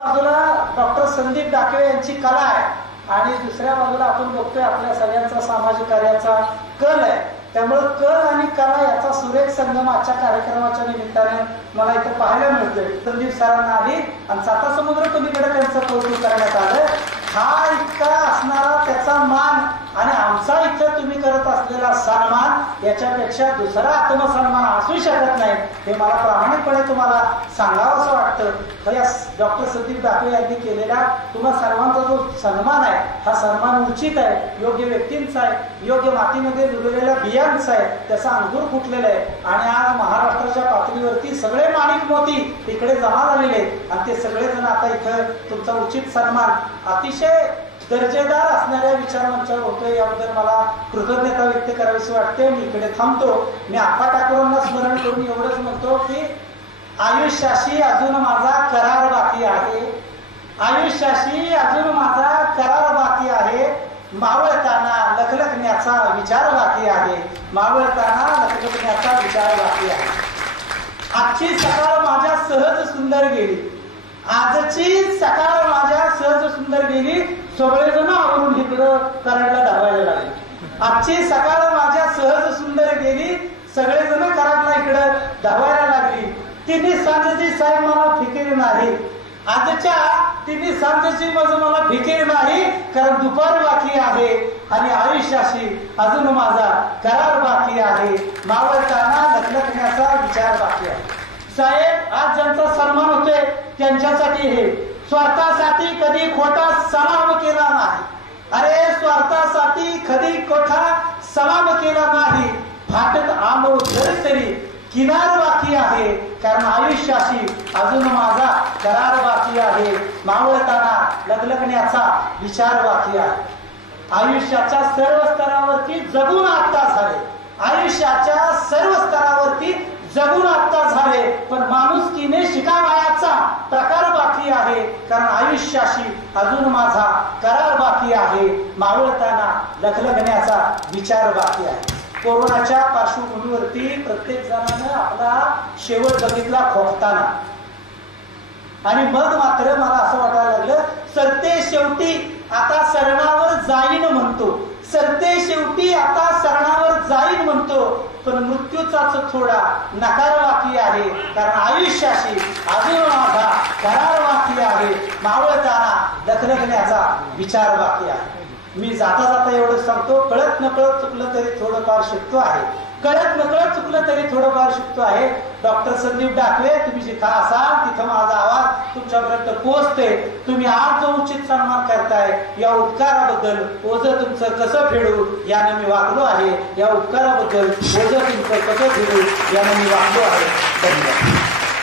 बाजूला डॉक्टर संदीप डाकवे यांची कला आहे आणि दुसऱ्या बाजूला आपण बघतोय आपल्या सगळ्यांचा सामाजिक कार्याचा कल आहे. त्यामुळे कल आणि कला याचा सुरेख संगम आजच्या कार्यक्रमाच्या निमित्ताने मला इथे पाहायला मिळतोय. संदीप सरांना आली आणि साता समुद्र पलीकडे त्यांचं कौतुक करण्यात आलं. हा इतका असणारा त्याचा मान आणि आमचा इथं तुम्ही करत असलेला सन्मान याच्यापेक्षा दुसरा आत्मसन्मान असू शकत नाही हे मला प्रामाणिकपणे तुम्हाला सांगावं असं वाटतं. खऱ्या डॉक्टर संदीप डाकवे यांनी केलेला तुम्हा सर्वांचा जो सन्मान आहे हा सन्मान उचित आहे, योग्य व्यक्तींचा आहे, योग्य मातीमध्ये रुजलेल्या बियांचा आहे, त्याचा अंकुर फुटलेला आहे आणि आज महाराष्ट्राच्या पातळीवरती सगळे माणिक मोती इकडे जमा झालेले आणि ते सगळेजण आता इथं तुमचा उचित सन्मान अतिशय दर्जेदार असणाऱ्या विचारमंचावर होतोय. याबद्दल मला कृतज्ञता व्यक्त करावीशी वाटते. मी इकडे थांबतो. मी आप्पा ठाकूरांना स्मरण करून एवढंच म्हणतो की आयुष्याशी अजून माझा करार बाकी आहे, आयुष्याशी अजून माझा करार बाकी आहे, मावळताना लखलखण्याचा विचार बाकी आहे, मावळताना लखलखण्याचा विचार बाकी आहे. आजची सकाळ माझ्या सहज सुंदर गेली, आजची सकाळ माझ्या सहज सुंदर गेली, सगळेजण आवरून इकडं कराडला धावायला लागले. आजची सकाळ माझ्या सहज सुंदर गेली, सगळेजण कराडला इकडं धावायला लागली. तिन्ही सांजेची साहेब मला फिकीर नाही, आजच्या तिन्ही सांजेची मज मला फिकीर नाही, कारण दुपार बाकी आहे आणि आयुष्याशी अजून माझा करार बाकी आहे, मावळताना लखलखण्याचा विचार बाकी आहे. साहेब आज ज्यांचा सन्मान होतोय त्यांच्यासाठी हे स्वार्थासाठी कधी खोटा सलाम केला नाही, अरे स्वार्थासाठी कधी खोटा सलाम केला नाही, फाटत आलो तरी किनार बाकी आहे, कारण आयुष्याशी अजून माझा करार बाकी आहे, मावळताना लखलखण्याचा विचार बाकी आहे. आयुष्याच्या सर्व स्तरावरती जगून आत्ता झाले, आयुष्याच्या सर्व स्तरावरती जगून आत्ता झाले, पण माणुसकीने शिकावयाचा प्रकार बाकी आहे, कारण आयुष्याशी अजून माझा करार बाकी आहे, मावळताना लखलखण्याचा विचार बाकी आहे. कोरोनाच्या पार्श्वभूमीवरती प्रत्येक जणांना आपला शेवट बघितला खोकताना आणि मग मात्र मला असं वाटायला लागलं सरते शेवटी आता सरणावर जाईन म्हणतो, सरते शेवटी आता सरणावर जाईन म्हणतो, पण मृत्यूचाच थोडा नकार बाकी आहे, कारण आयुष्याशी अजून माझा करार बाकी आहे, मावळताना लखलखण्याचा विचार बाकी आहे. मी जाता जाता एवढं सांगतो, कळत नकळत चुकलं तरी थोडंफार शिकतो आहे, कळत नकळत चुकलं तरी थोडंफार शिकतो आहे. डॉक्टर संदीप डाकवे तुम्ही जिथं असाल तिथं माझा आवाज तुमच्यापर्यंत पोहोचते. तुम्ही आज जो उचित सन्मान करताय या उपकाराबद्दल ओझं तुमचं कसं फेडू याने मी वागलो आहे, या उपकाराबद्दल ओझं तुमचं कसं फेडू याने मी वागलो आहे. धन्यवाद.